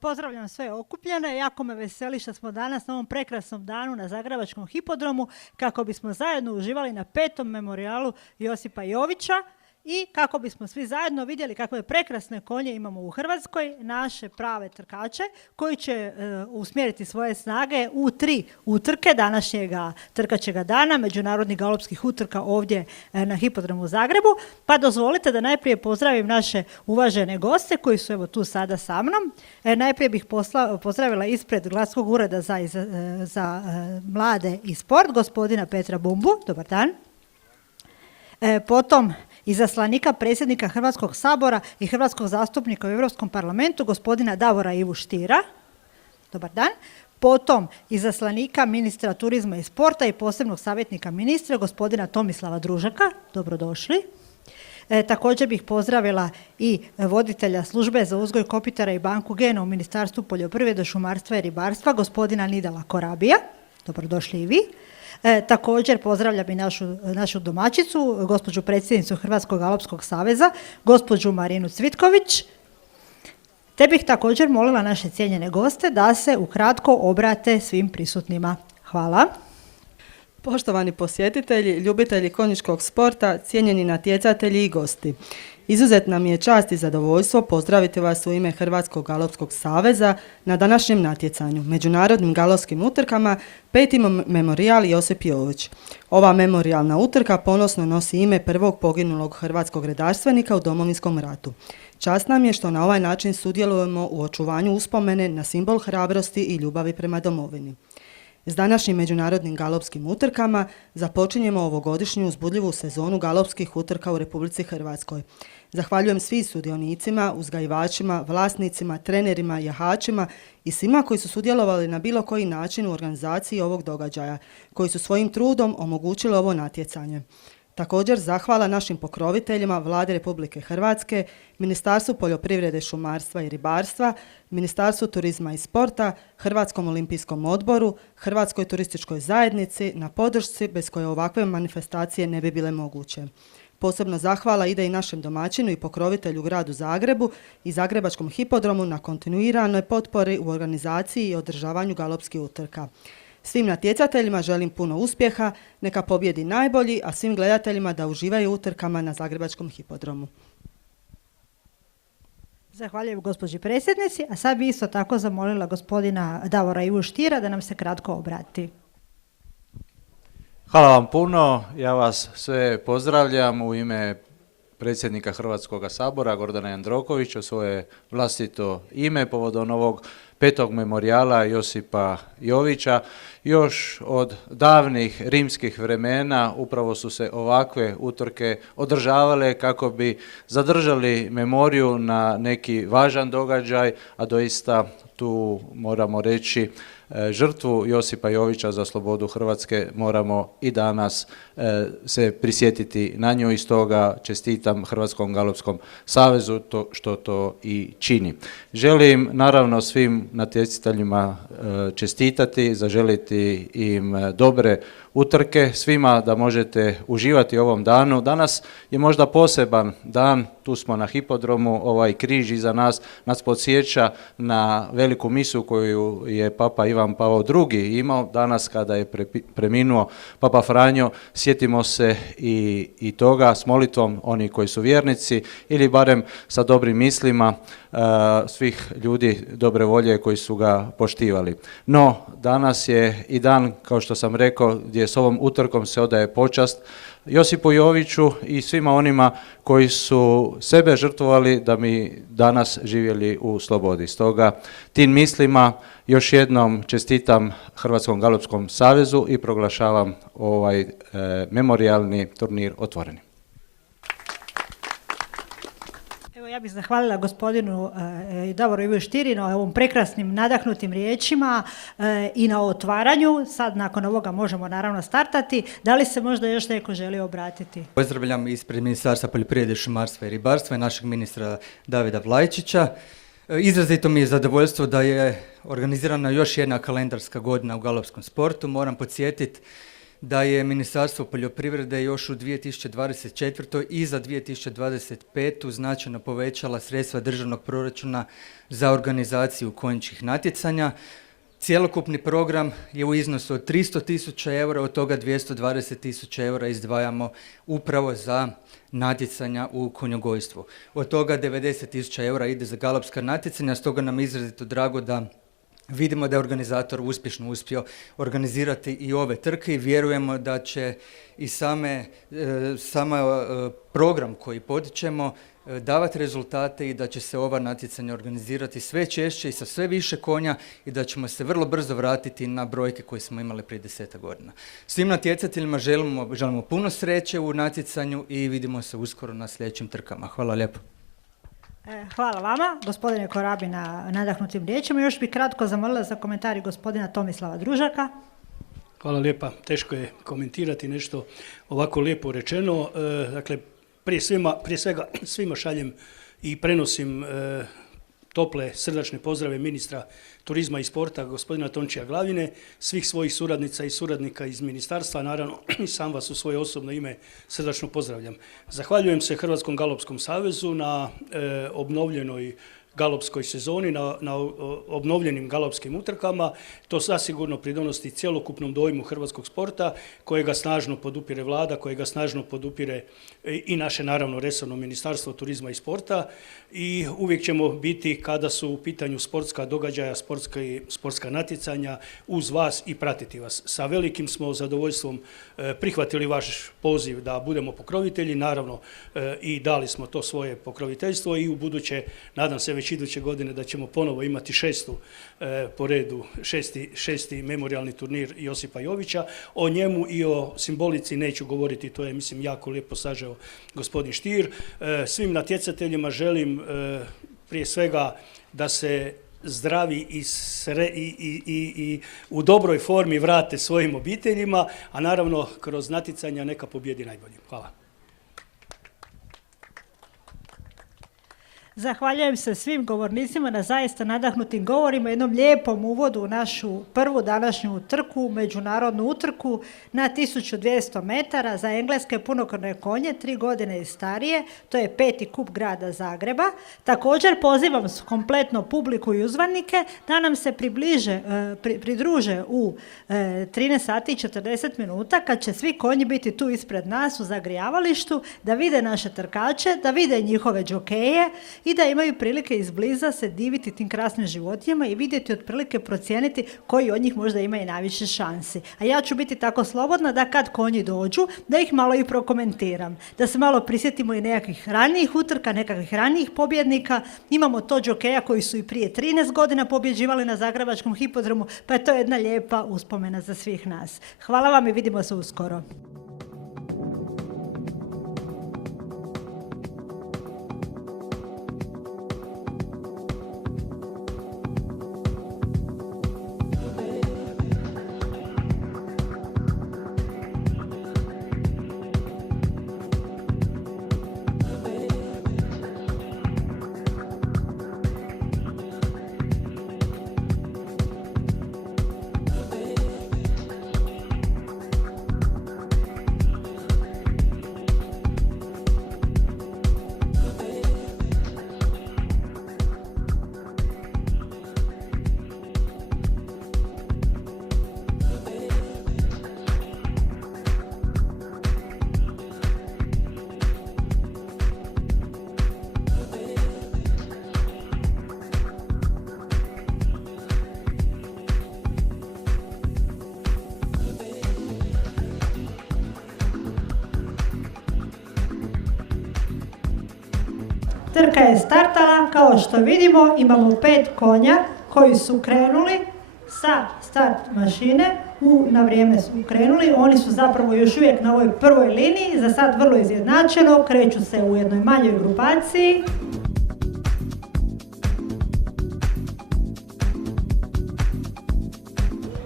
Pozdravljam sve okupljene. Jako me veseli što smo danas na ovom prekrasnom danu na Zagrebačkom hipodromu kako bismo zajedno uživali na 5. memorijalu Josipa Jovića i kako bismo svi zajedno vidjeli kakve prekrasne konje imamo u Hrvatskoj, naše prave trkače koji će usmjeriti svoje snage u 3 utrke današnjega trkačega dana, međunarodnih galopskih utrka ovdje na hipodromu u Zagrebu. Pa dozvolite da najprije pozdravim naše uvažene goste koji su evo tu sada sa mnom. Najprije bih pozdravila ispred Gradskog ureda za mlade i sport gospodina Petra Bumbu. Dobar dan. Potom izaslanika predsjednika Hrvatskog sabora i hrvatskog zastupnika u Europskom parlamentu, gospodina Davora Ivu Štira. Dobar dan. Potom izaslanika ministra turizma i sporta i posebnog savjetnika ministra, gospodina Tomislava Družaka. Dobrodošli. Također bih pozdravila i voditelja službe za uzgoj kopitara i banku gena u Ministarstvu poljoprivrede, šumarstva i ribarstva, gospodina Nidala Korabija. Dobrodošli i vi. Također pozdravljam i našu domaćicu, gospođu predsjednicu Hrvatskog galopskog saveza, gospođu Marinu Cvitković. Te bih također molila naše cijenjene goste da se ukratko obrate svim prisutnima. Hvala. Poštovani posjetitelji, ljubitelji konjičkog sporta, cijenjeni natjecatelji i gosti. Izuzetna mi je čast i zadovoljstvo pozdraviti vas u ime Hrvatskog galopskog saveza na današnjem natjecanju, međunarodnim galopskim utrkama 5. memorijal Josip Jović. Ova memorijalna utrka ponosno nosi ime prvog poginulog hrvatskog redarstvenika u Domovinskom ratu. Čast nam je što na ovaj način sudjelujemo u očuvanju uspomene na simbol hrabrosti i ljubavi prema domovini. S današnjim međunarodnim galopskim utrkama započinjemo ovogodišnju uzbudljivu sezonu galopskih utrka u Republici Hrvatskoj. Zahvaljujem svim sudionicima, uzgajivačima, vlasnicima, trenerima, jahačima i svima koji su sudjelovali na bilo koji način u organizaciji ovog događaja, koji su svojim trudom omogućili ovo natjecanje. Također zahvala našim pokroviteljima Vlade Republike Hrvatske, Ministarstvu poljoprivrede, šumarstva i ribarstva, Ministarstvu turizma i sporta, Hrvatskom olimpijskom odboru, Hrvatskoj turističkoj zajednici na podršci bez koje ovakve manifestacije ne bi bile moguće. Posebno zahvala ide i našem domaćinu i pokrovitelju gradu Zagrebu i Zagrebačkom hipodromu na kontinuiranoj potpori u organizaciji i održavanju galopskih utrka. Svim natjecateljima želim puno uspjeha, neka pobjedi najbolji, a svim gledateljima da uživaju u utrkama na Zagrebačkom hipodromu. Zahvaljujem gospođi predsjednici, a sad bi isto tako zamolila gospodina Davora Ivu Štira da nam se kratko obrati. Hvala vam puno, ja vas sve pozdravljam u ime predsjednika Hrvatskog sabora Gordana Jandrokovića, u svoje vlastito ime povodom ovog 5. memorijala Josipa Jovića. Još od davnih rimskih vremena upravo su se ovakve utrke održavale kako bi zadržali memoriju na neki važan događaj, a doista tu moramo reći žrtvu Josipa Jovića za slobodu Hrvatske moramo i danas se prisjetiti na nju i stoga čestitam Hrvatskom galopskom savezu što to i čini. Želim naravno svim natjecateljima čestitati, zaželiti im dobre utrke, svima da možete uživati u ovom danu. Danas je možda poseban dan, tu smo na hipodromu, ovaj križ iza nas podsjeća na veliku misu koju je Papa Ivan Pavao II imao danas kada je preminuo Papa Franjo. Sjetimo se i toga s molitvom onih koji su vjernici ili barem sa dobrim mislima svih ljudi dobre volje koji su ga poštivali. No, danas je i dan, kao što sam rekao, gdje s ovom utrkom se odaje počast Josipu Joviću i svima onima koji su sebe žrtvovali da mi danas živjeli u slobodi. Stoga tim mislima još jednom čestitam Hrvatskom galopskom savezu i proglašavam ovaj memorijalni turnir otvorenim. Ja bih zahvalila gospodinu Davoru Ivu Štiri na ovom prekrasnim nadahnutim riječima i na otvaranju. Sad nakon ovoga možemo naravno startati. Da li se možda još neko želi obratiti? Pozdravljam ispred Ministarstva poljoprivrede, šumarstva i ribarstva i našeg ministra Davida Vlajčića. Izrazito mi je zadovoljstvo da je organizirana još jedna kalendarska godina u galopskom sportu. Moram podsjetiti da je Ministarstvo poljoprivrede još u 2024. i za 2025. značajno povećala sredstva državnog proračuna za organizaciju konjičkih natjecanja. Cjelokupni program je u iznosu od 300.000 eura, od toga 220.000 eura izdvajamo upravo za natjecanja u konjogojstvu. Od toga 90.000 eura ide za galopska natjecanja, stoga nam je izrazito drago da vidimo da je organizator uspješno uspio organizirati i ove trke i vjerujemo da će i sama program koji potičemo davati rezultate i da će se ova natjecanja organizirati sve češće i sa sve više konja i da ćemo se vrlo brzo vratiti na brojke koje smo imali prije 10 godina. Svim natjecateljima želimo puno sreće u natjecanju i vidimo se uskoro na sljedećim trkama. Hvala lijepo. Hvala vama, gospodine Korabi, na nadahnutim riječima. Još bih kratko zamolila za komentari gospodina Tomislava Družaka. Hvala lijepa. Teško je komentirati nešto ovako lijepo rečeno. Dakle, prije svega svima šaljem i prenosim tople srdačne pozdrave ministra turizma i sporta gospodina Tončija Glavine, svih svojih suradnica i suradnika iz ministarstva, naravno i sam vas u svoje osobno ime srdačno pozdravljam. Zahvaljujem se Hrvatskom galopskom savezu na obnovljenoj galopskoj sezoni, na obnovljenim galopskim utrkama. To zasigurno pridonosi cjelokupnom dojmu hrvatskog sporta, kojega snažno podupire vlada, kojega snažno podupire i naše, naravno, resorno Ministarstvo turizma i sporta. I uvijek ćemo biti, kada su u pitanju sportska događaja, sportska natjecanja, uz vas i pratiti vas. Sa velikim smo zadovoljstvom prihvatili vaš poziv da budemo pokrovitelji, naravno i dali smo to svoje pokroviteljstvo i u buduće, nadam se već iduće godine, da ćemo ponovo imati po redu šesti memorijalni turnir Josipa Jovića. O njemu i o simbolici neću govoriti, to je, mislim, jako lijepo sažeo gospodin Stier. Svim natjecateljima želim prije svega da se zdravi i u dobroj formi vrate svojim obiteljima, a naravno kroz natjecanja neka pobjedi najbolji. Hvala. Zahvaljujem se svim govornicima na zaista nadahnutim govorima, jednom lijepom uvodu u našu prvu današnju trku, međunarodnu utrku na 1200 metara za engleske punokrvne konje, 3 godine i starije. To je 5. kup grada Zagreba. Također pozivam kompletno publiku i uzvanike da nam se pridruže u 13 sati i 40 minuta kad će svi konji biti tu ispred nas u zagrijavalištu, da vide naše trkače, da vide njihove džokeje i da imaju prilike izbliza se diviti tim krasnim životinjama i vidjeti, otprilike procijeniti koji od njih možda ima i najviše šansi. A ja ću biti tako slobodna da kad konji dođu, da ih malo i prokomentiram. Da se malo prisjetimo i nekakvih ranijih utrka, nekakvih ranijih pobjednika. Imamo to džokeja koji su i prije 13 godina pobjeđivali na Zagrebačkom hipodromu, pa je to jedna lijepa uspomena za svih nas. Hvala vam i vidimo se uskoro. Trka je startala, kao što vidimo imamo 5 konja koji su krenuli sa start mašine, na vrijeme su krenuli, oni su zapravo još uvijek na ovoj prvoj liniji, za sad vrlo izjednačeno, kreću se u jednoj manjoj grupaciji.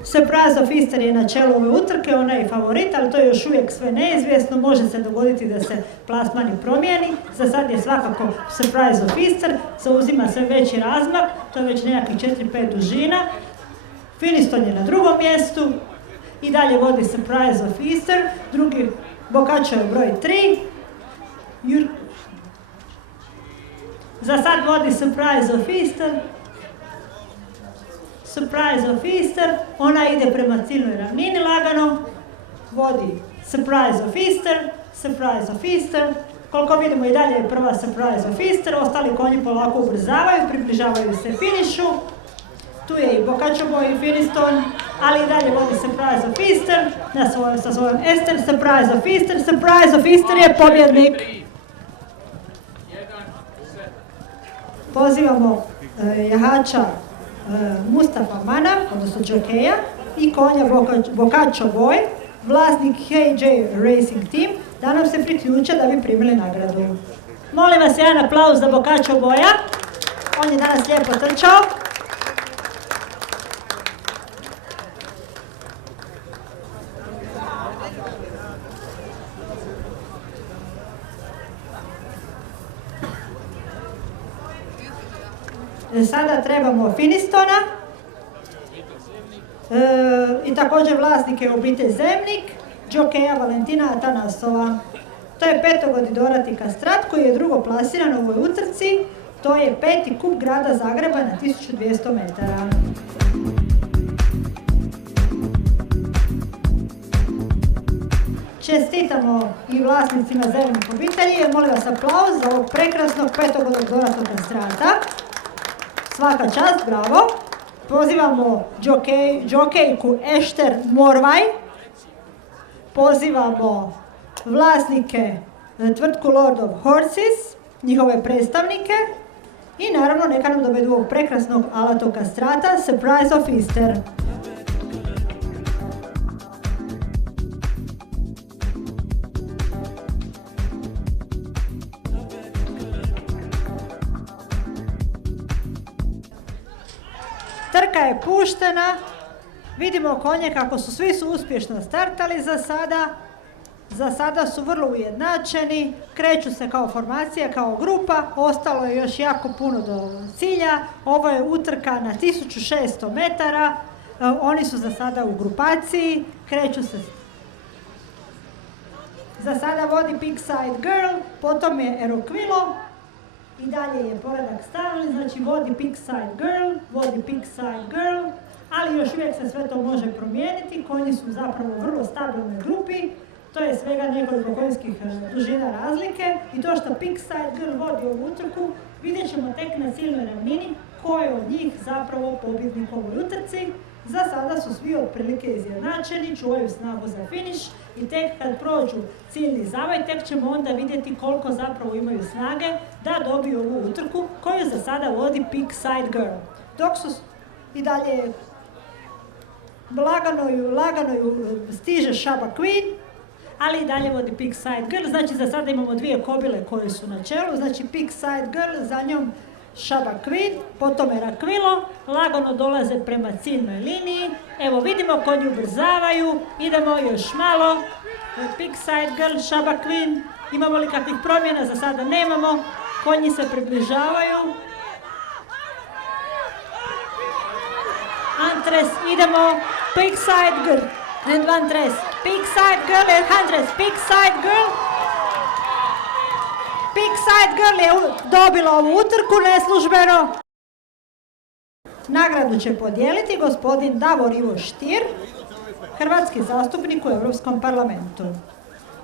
Surprise of Easter je na čelu ove utrke, ona je favorit, ali to je još uvijek sve neizvjesno, može se dogoditi da se plasman promijeni. Za sad je svakako Surprise of Easter, zauzima sve veći razmak, to je već nekakvih 4-5 dužina. Finiston je na drugom mjestu I dalje vodi Surprise of Easter, drugi Bokačo je broj 3. Za sad vodi Surprise of Easter. Surprise of Easter, ona ide prema ciljnoj ravnini lagano. Vodi Surprise of Easter, Surprise of Easter. Koliko vidimo i dalje je prva Surprise of Easter, ostali konji polako ubrzavaju, približavaju se finišu. Tu je i Bokačo Boy i Finiston, ali i dalje vodi Surprise of Easter sa svojom Ester. Surprise of Easter, Surprise of Easter je pobjednik. Pozivamo jahača Mustafa Manav, odnosno džokeja, i konja Bokačo Boy, vlasnik HJ Racing Team, da nam se priključe da bi primili nagradu. Molim vas jedan aplauz za Bokačo Boya, on je danas lijepo trčao. Sada trebamo Finistona i također vlasnike obitelj Zemnik, džokeja Valentina Atanasova. To je petogodi Dorati Kastrat koji je drugo plasiran u ovoj utrci. To je 5. kup grada Zagreba na 1200 metara. Čestitamo i vlasnicima Zemnik obitelji. Molim vas aplauz za ovog prekrasnog petogodog Doratog Kastrata. Svaka čast, bravo. Pozivamo džokejku Ešter Morvaj. Pozivamo vlasnike tvrtku Lord of Horses, njihove predstavnike. I naravno neka nam dovedu ovog prekrasnog alatog kastrata, Surprise of Easter. Trka je puštena, vidimo konje kako svi su uspješno startali za sada. Za sada su vrlo ujednačeni, kreću se kao formacija, kao grupa, ostalo je još jako puno do cilja. Ovo je utrka na 1600 metara, oni su za sada u grupaciji, kreću se. Za sada vodi Pigside Girl, potom je Eroquilo. I dalje je poredak stalni, znači vodi Pigside Girl, ali još uvijek se sve to može promijeniti, konji su zapravo u vrlo stabilnoj grupi, to je svega nekoliko konjskih dužina razlike i to što Pigside Girl vodi ovu utrku, vidjet ćemo tek na ciljnoj ravnini ko je od njih zapravo pobjednik u ovoj utrci. Za sada su svi otprilike izjednačeni, čuvaju snagu za finiš i tek kad prođu ciljni zavaj, tek ćemo onda vidjeti koliko zapravo imaju snage da dobiju ovu utrku koju za sada vodi Pigside Girl. Dok su i dalje lagano ju stiže Shaba Queen, ali i dalje vodi Pigside Girl, znači za sada imamo dvije kobile koje su na čelu, znači Pigside Girl, za njom Shaba Queen, potom Eroquilo, lagano dolaze prema ciljnoj liniji. Evo vidimo konji ubrzavaju, idemo još malo. Pigside Girl, Shaba Queen, imamo li kakvih promjena? Za sada nemamo, konji se približavaju. Antres, idemo, Pigside Girl, and Antres, Pigside Girl and Antres, Pigside Girl. Pigside Girl je dobila ovu utrku neslužbeno. Nagradu će podijeliti gospodin Davor Ivo Stier, hrvatski zastupnik u Europskom parlamentu.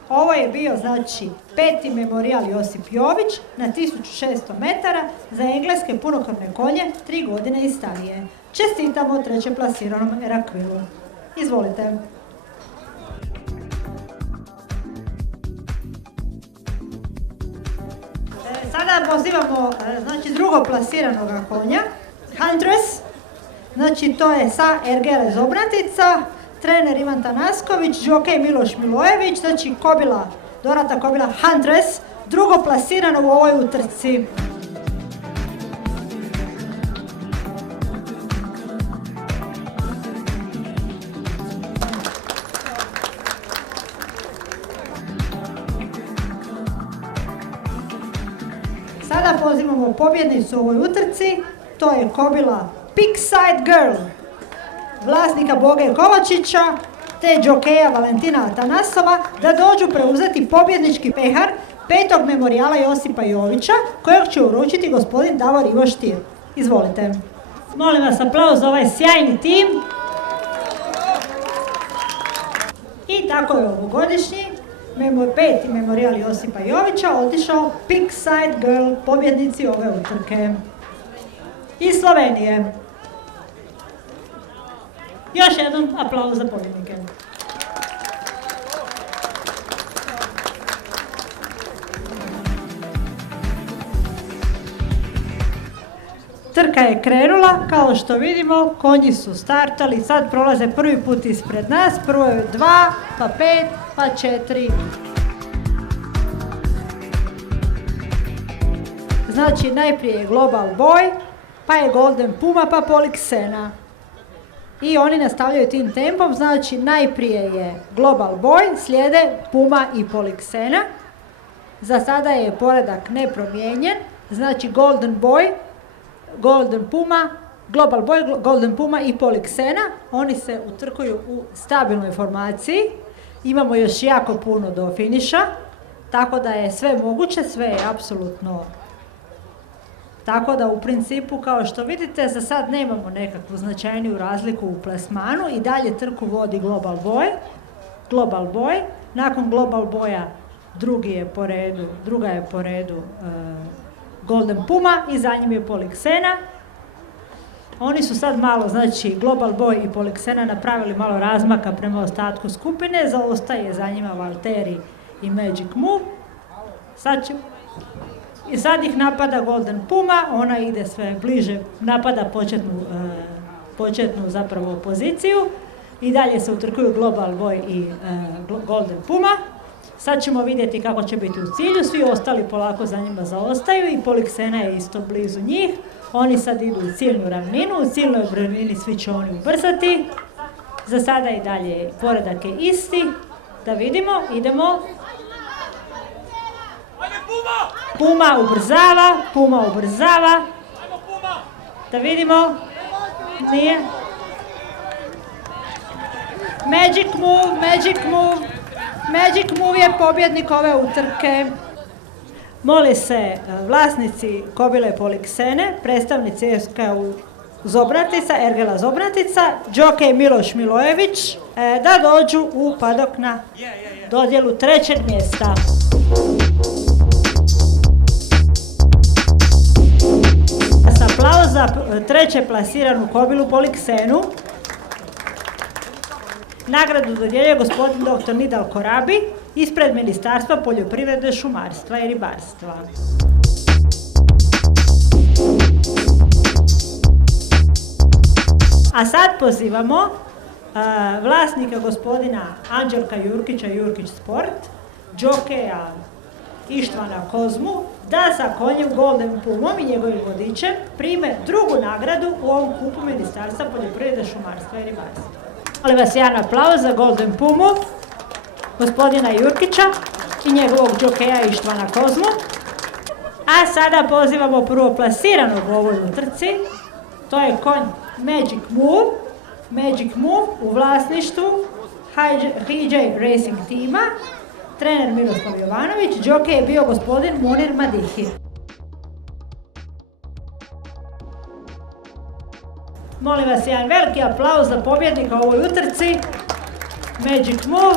Ovo je bio, znači, 5. memorijal Josip Jović na 1600 metara za engleske punokrvne konje 3 godine i starije. Čestitamo treće plasiranom Eroquilu. Izvolite. Sada pozivamo, znači, drugo plasiranog konja, Huntress, znači to je sa Ergele Zobratica, trener Ivan Tanasković, džokej Miloš Milojević, znači kobila, Dorata kobila Huntress, drugo plasirano u ovoj utrci. Sada pozivamo pobjednicu u ovoj utrci, to je kobila Pigside Girl, vlasnika Boge Kovačića, te džokeja Valentina Atanasova da dođu preuzeti pobjednički pehar 5. memorijala Josipa Jovića, kojeg će uručiti gospodin Davor Ivo Stier. Izvolite. Molim vas aplauz za ovaj sjajni tim. I tako je ovogodišnji 5. memorijal Josipa Jovića otišao Pigside Girl, pobjednici ove utrke. Iz Slovenije. Još jedan aplauz za pobjednike. Trka je krenula, kao što vidimo, konji su startali, sad prolaze prvi put ispred nas, prvo je 2, pa 5, pa 4. Znači, najprije je Global Boy, pa je Golden Puma, pa Polixena. I oni nastavljaju tim tempom, znači najprije je Global Boy, slijede Puma i Polixena. Za sada je poredak nepromijenjen, znači Golden Boy, Golden Puma, Global Boy, Golden Puma i Polixena. Oni se utrkuju u stabilnoj formaciji. Imamo još jako puno do finiša, tako da je sve moguće, sve je apsolutno. Tako da u principu, kao što vidite, za sad nemamo nekakvu značajniju razliku u plasmanu i dalje trku vodi Global Boy. Nakon Global Boya druga je po redu Golden Puma i za njim je Polixena. Oni su sad malo, znači Global Boy i Polixena napravili malo razmaka prema ostatku skupine, zaostaje za njima Valtteri i Magic Move. I sad ih napada Golden Puma, ona ide sve bliže, napada početnu zapravo poziciju i dalje se utrkuju Global Boy i Golden Puma. Sad ćemo vidjeti kako će biti u cilju, svi ostali polako za njima zaostaju i Polixena je isto blizu njih. Oni sad idu u ciljnu ravninu, u ciljnoj ravnini svi će oni ubrzati. Za sada i dalje poredak je isti, da vidimo, idemo. Puma ubrzava. Da vidimo. Nije. Magic Move je pobjednik ove utrke. Moli se vlasnici kobile Polixene, predstavnici SKU Zobratica, Ergela Zobratica, džokej Miloš Milojević, da dođu u padok na dodjelu 3. mjesta. Aplauz za 3. plasiranu kobilu Polixenu. Nagradu dodjeljuje gospodin dr. Nidal Korabi ispred Ministarstva poljoprivrede, šumarstva i ribarstva. A sad pozivamo vlasnika gospodina Anđelka Jurkića, Jurkić Sport, džokeja Ištvana Kozmu, da sa konjem Golden Pumom i njegovim vodičem prime drugu nagradu u ovom kupu Ministarstva poljoprivrede, šumarstva i ribarstva. Molim vas jedan aplauz za Golden Pumu, gospodina Jurkića i njegovog džokeja Ištvana Kozmu. A sada pozivamo prvoplasiranog u ovoj utrci, to je konj Magic Move u vlasništvu HJ Racing tima, trener Miroslav Jovanović, džokej je bio gospodin Munir Madihi. Molim vas jedan veliki aplauz za pobjednika u ovoj utrci, Magic Move.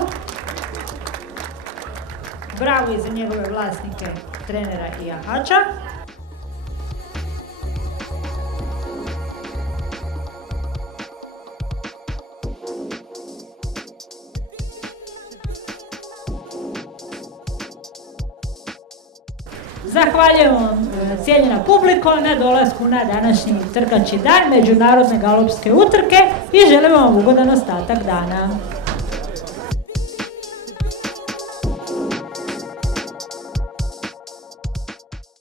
Bravo i za njegove vlasnike, trenera i jahača. Zahvaljujem vam, cijenjena publiko, na dolasku na današnji trkački dan Međunarodne galopske utrke i želim vam ugodan ostatak dana.